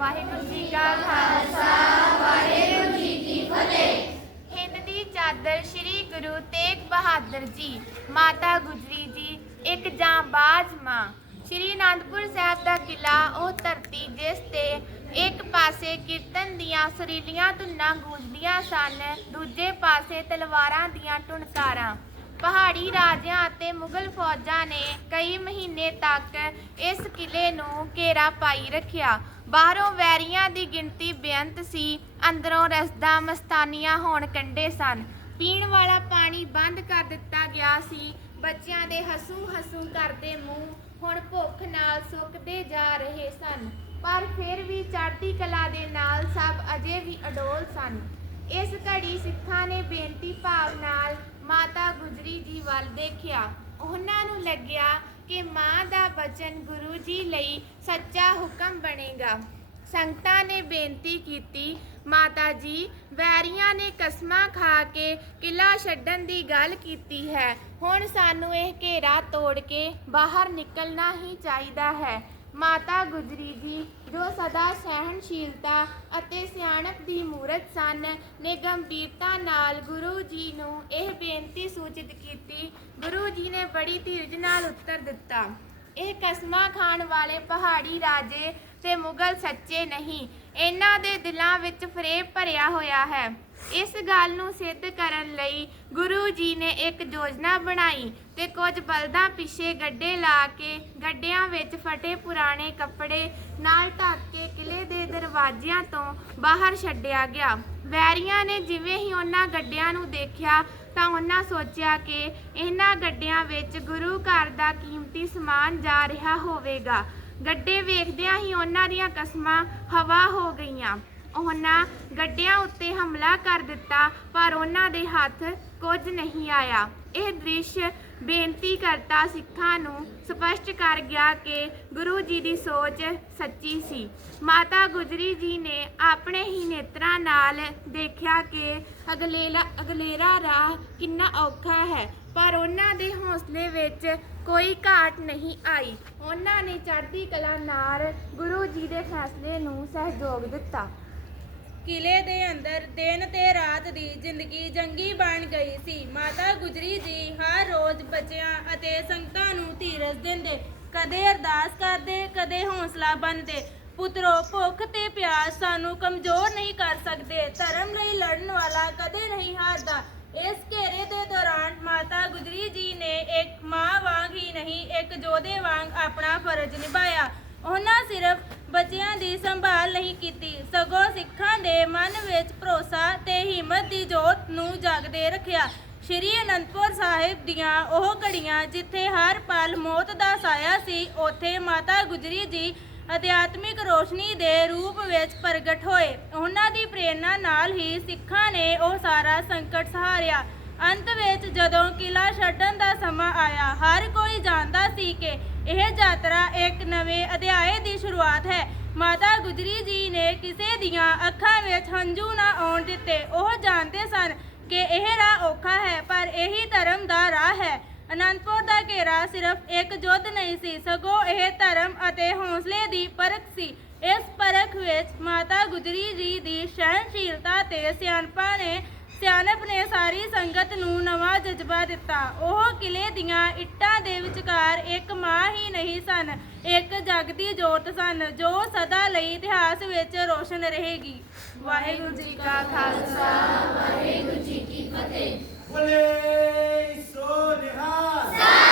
ਵਾਹਿਗੁਰੂ ਜੀ ਕਾ ਖਾਲਸਾ ਵਾਹਿਗੁਰੂ ਜੀ ਕੀ ਫਤਿਹ ਹਿੰਦ ਦੀ ਚਾਦਰ ਸ੍ਰੀ ਗੁਰੂ ਤੇਗ ਬਹਾਦਰ ਜੀ ਮਾਤਾ ਗੁਜਰੀ ਜੀ ਇੱਕ ਜਾਂਬਾਜ਼ ਮਾਂ ਸ੍ਰੀ ਅਨੰਦਪੁਰ ਸਾਹਿਬ ਦਾ ਕਿਲਾ ਉਹ ਧਰਤੀ ਜਿਸ ਤੇ ਇੱਕ ਪਾਸੇ ਕੀਰਤਨ ਦੀਆਂ ਸਰੀਲੀਆਂ ਧੁਨਾਂ ਗੂੰਜਦੀਆਂ ਸਨ ਦੂਜੇ ਪਾਸੇ ਤਲਵਾਰਾਂ ਦੀਆਂ ਟੁਣਕਾਰਾਂ ਪਹਾੜੀ ਰਾਜਿਆਂ ਅਤੇ ਮੁਗਲ ਫੌਜਾਂ ਨੇ ਕਈ ਮਹੀਨੇ ਤੱਕ ਇਸ ਕਿਲੇ ਨੂੰ ਘੇਰਾ ਪਾਈ ਰੱਖਿਆ ਬਾਹਰੋਂ ਵੈਰੀਆਂ ਦੀ ਗਿਣਤੀ ਬੇਅੰਤ ਸੀ ਅੰਦਰੋਂ ਰਸਦਾ ਮਸਤਾਨੀਆਂ ਹੋਣ ਕੰਡੇ ਸਨ ਪੀਣ ਵਾਲਾ ਪਾਣੀ ਬੰਦ ਕਰ ਦਿੱਤਾ ਗਿਆ ਸੀ ਬੱਚਿਆਂ ਦੇ ਹਸੂ ਹਸੂ ਕਰਦੇ ਮੂੰਹ ਹੁਣ ਭੁੱਖ ਨਾਲ ਸੁੱਕਦੇ ਜਾ ਰਹੇ ਸਨ ਪਰ ਫਿਰ ਵੀ ਚੜ੍ਹਦੀ ਕਲਾ ਦੇ ਨਾਲ ਸਭ ਅਜੇ ਵੀ ਅਡੋਲ ਸਨ ਇਸ ਘੜੀ ਸਿੱਖਾਂ ਨੇ ਬੇਨਤੀ ਭਾਵ ਨਾਲ ਮਾਤਾ ਗੁਜਰੀ ਜੀ ਵੱਲ ਦੇਖਿਆ ਉਹਨਾਂ ਨੂੰ ਲੱਗਿਆ ਕਿ ਮਾਂ ਦਾ ਬਚਨ ਗੁਰੂ ਜੀ ਲਈ ਸੱਚਾ ਹੁਕਮ ਬਣੇਗਾ ਸੰਗਤਾਂ ਨੇ ਬੇਨਤੀ ਕੀਤੀ ਮਾਤਾ ਜੀ ਵੈਰੀਆਂ ਨੇ ਕਸਮਾਂ ਖਾ ਕੇ ਕਿਲਾ ਛੱਡਣ ਦੀ ਗੱਲ ਕੀਤੀ ਹੈ ਹੁਣ ਸਾਨੂੰ ਇਹ ਘੇਰਾ ਤੋੜ ਕੇ ਬਾਹਰ ਨਿਕਲਣਾ ਹੀ ਚਾਹੀਦਾ ਹੈ ਮਾਤਾ ਗੁਜਰੀ ਜੀ ਜੋ ਸਦਾ ਸਹਿਣਸ਼ੀਲਤਾ ਅਤੇ ਸਿਆਣਪ ਦੀ ਮੂਰਤ ਸਨ ਨੇ ਗੰਭੀਰਤਾ ਨਾਲ ਗੁਰੂ ਜੀ ਨੂੰ ਇਹ ਬੇਨਤੀ ਸੂਚਿਤ ਕੀਤੀ ਗੁਰੂ ਜੀ ਨੇ ਬੜੀ ਧੀਰਜ ਨਾਲ ਉੱਤਰ ਦਿੱਤਾ ਇਹ ਕਸਮਾ ਖਾਣ ਵਾਲੇ ਪਹਾੜੀ ਰਾਜੇ ਤੇ ਮੁਗਲ ਸੱਚੇ ਨਹੀਂ ਇਹਨਾਂ ਦੇ ਦਿਲਾਂ ਵਿੱਚ ਫਰੇਬ ਭਰਿਆ ਹੋਇਆ ਹੈ ਇਸ ਗੱਲ ਨੂੰ ਸਿੱਧ ਕਰਨ ਲਈ ਗੁਰੂ ਜੀ ਨੇ ਇੱਕ ਯੋਜਨਾ ਬਣਾਈ ਤੇ ਕੁਝ ਬਲਦਾਂ ਪਿੱਛੇ ਗੱਡੇ ਲਾ ਕੇ ਗੱਡਿਆਂ ਵਿੱਚ ਫਟੇ ਪੁਰਾਣੇ ਕੱਪੜੇ ਨਾਲ ਢੱਕ ਕੇ ਕਿਲੇ ਦੇ ਦਰਵਾਜ਼ਿਆਂ ਤੋਂ ਬਾਹਰ ਛੱਡਿਆ ਗਿਆ ਵੈਰੀਆਂ ਨੇ ਜਿਵੇਂ ਹੀ ਉਹਨਾਂ ਗੱਡਿਆਂ ਨੂੰ ਦੇਖਿਆ ਤਾਂ ਉਹਨਾਂ ਸੋਚਿਆ ਕਿ ਇਹਨਾਂ ਗੱਡਿਆਂ ਵਿੱਚ ਗੁਰੂ ਘਰ ਦਾ ਕੀਮਤੀ ਸਮਾਨ ਜਾ ਰਿਹਾ ਹੋਵੇਗਾ ਗੱਡੇ ਵੇਖਦਿਆਂ ਹੀ ਉਹਨਾਂ ਦੀਆਂ ਕਸਮਾਂ ਹਵਾ ਹੋ ਗਈਆਂ ਉਹਨਾਂ ਗੱਡਿਆਂ ਉੱਤੇ ਹਮਲਾ ਕਰ ਦਿੱਤਾ ਪਰ ਉਹਨਾਂ ਦੇ ਹੱਥ ਕੁਝ ਨਹੀਂ ਆਇਆ ਇਹ ਦ੍ਰਿਸ਼ ਬੇਨਤੀ ਕਰਤਾ ਸਿੱਖਾਂ ਨੂੰ ਸਪਸ਼ਟ ਕਰ ਗਿਆ ਕਿ ਗੁਰੂ ਜੀ ਦੀ ਸੋਚ ਸੱਚੀ ਸੀ ਮਾਤਾ ਗੁਜਰੀ ਜੀ ਨੇ ਆਪਣੇ ਹੀ ਨੇਤਰਾਂ ਨਾਲ ਦੇਖਿਆ ਕਿ ਅਗਲੇਲਾ ਅਗਲੇਰਾ ਰਾਹ ਕਿੰਨਾ ਔਖਾ ਹੈ ਪਰ ਉਹਨਾਂ ਦੇ ਹੌਸਲੇ ਵਿੱਚ ਕੋਈ ਘਾਟ ਨਹੀਂ ਆਈ ਉਹਨਾਂ ਨੇ ਚੜ੍ਹਦੀ ਕਲਾ ਨਾਲ ਗੁਰੂ ਜੀ ਦੇ ਫੈਸਲੇ ਨੂੰ ਸਹਿਯੋਗ ਦਿੱਤਾ ਕਿਲੇ ਦੇ ਅੰਦਰ ਦਿਨ ਤੇ ਰਾਤ ਦੀ ਜ਼ਿੰਦਗੀ ਜੰਗੀ ਬਣ ਗਈ ਸੀ ਮਾਤਾ ਗੁਜਰੀ ਜੀ ਹਰ ਰੋਜ਼ ਬੱਚਿਆਂ ਅਤੇ ਸੰਗਤਾਂ ਨੂੰ ਧੀਰਜ ਦਿੰਦੇ ਕਦੇ ਅਰਦਾਸ ਕਰਦੇ ਕਦੇ ਹੌਸਲਾ ਬੰਦੇ ਪੁੱਤਰੋ ਭੁੱਖ ਤੇ ਪਿਆਸ ਸਾਨੂੰ ਕਮਜ਼ੋਰ ਨਹੀਂ ਕਰ ਸਕਦੇ ਧਰਮ ਲਈ ਲੜਨ ਵਾਲਾ ਕਦੇ ਨਹੀਂ ਹਾਰਦਾ ਇਸ ਘੇਰੇ ਦੇ ਦੌਰਾਨ ਮਾਤਾ ਗੁਜਰੀ ਜੀ ਨੇ ਇੱਕ ਮਾਂ ਵਾਂਗ ਹੀ ਨਹੀਂ ਇੱਕ ਜੋਧੇ ਵਾਂਗ ਆਪਣਾ ਫਰਜ਼ ਨਿਭਾਇਆ ਉਹਨਾਂ ਸਿਰਫ ਬੱਚਿਆਂ ਦੀ ਸੰਭਾਲ ਨਹੀਂ ਕੀਤੀ ਸਗੋਂ ਸਿੱਖਾਂ ਦੇ ਮਨ ਵਿੱਚ ਭਰੋਸਾ ਤੇ ਹਿੰਮਤ ਦੀ ਜੋਤ ਨੂੰ ਜਗਦੇ ਰੱਖਿਆ ਸ਼੍ਰੀ ਅਨੰਦਪੁਰ ਸਾਹਿਬ ਦੀਆਂ ਉਹ ਘੜੀਆਂ ਜਿੱਥੇ ਹਰ ਪਲ ਮੌਤ ਦਾ ਸਾਇਆ ਸੀ ਉੱਥੇ ਮਾਤਾ ਗੁਜਰੀ ਜੀ ਅਧਿਆਤਮਿਕ ਰੋਸ਼ਨੀ ਦੇ ਰੂਪ ਵਿੱਚ ਪ੍ਰਗਟ ਹੋਏ ਉਹਨਾਂ ਦੀ ਪ੍ਰੇਰਣਾ ਨਾਲ ਹੀ ਸਿੱਖਾਂ ਨੇ ਉਹ ਸਾਰਾ ਸੰਕਟ ਸਹਾਰਿਆ ਅੰਤ ਵਿੱਚ ਜਦੋਂ ਕਿਲਾ ਛੱਡਣ ਦਾ ਸਮਾਂ ਆਇਆ ਹਰ ਕੋਈ ਜਾਣਦਾ ਸੀ ਕਿ ਇਹ ਯਾਤਰਾ ਇੱਕ ਨਵੇਂ ਅਧਿਆਏ ਦੀ ਸ਼ੁਰੂਆਤ ਹੈ ਮਾਤਾ ਗੁਜਰੀ ਜੀ ਨੇ ਕਿਸੇ ਦੀਆਂ ਅੱਖਾਂ ਵਿੱਚ ਹੰਝੂ ਨਾ ਆਉਣ ਦਿੱਤੇ ਉਹ ਜਾਣਦੇ ਸਨ ਕਿ ਇਹ ਰਾਹ ਔਖਾ ਹੈ ਪਰ ਇਹੀ ਧਰਮ ਦਾ ਰਾਹ ਹੈ ਅਨੰਦਪੁਰ ਦਾ ਘੇਰਾ ਸਿਰਫ ਇੱਕ ਜੁੱਧ ਨਹੀਂ ਸੀ ਸਗੋਂ ਇਹ ਧਰਮ ਅਤੇ ਹੌਸਲੇ ਦੀ ਪਰਖ ਸੀ ਇਸ ਪਰਖ ਵਿੱਚ ਮਾਤਾ ਗੁਜਰੀ ਜੀ ਦੀ ਸਹਿਨਸ਼ੀਲਤਾ ਤੇ ਸਿਆਣਪਾਂ ਨੇ ਸਿਆਣਪ ਨੇ ਸਾਰੀ ਸੰਗਤ ਨੂੰ ਨਵਾਂ ਜਜ਼ਬਾ ਦਿੱਤਾ ਉਹ ਕਿਲੇ ਦੀਆਂ ਇੱਟਾਂ ਦੇ ਵਿਚਕਾਰ ਇੱਕ ਮਾਂ ਹੀ ਨਹੀਂ ਸਨ ਇੱਕ ਜਗ ਦੀ ਜੋਤ ਸਨ ਜੋ ਸਦਾ ਲਈ ਇਤਿਹਾਸ ਵਿੱਚ ਰੋਸ਼ਨ ਰਹੇਗੀ ਵਾਹਿਗੁਰੂ ਜੀ ਕਾ ਖਾਲਸਾ ਵਾਹਿਗੁਰੂ ਜੀ ਕੀ ਫਤਿਹ ਬੋਲੇ ਸੋ ਨਿਹਾਲ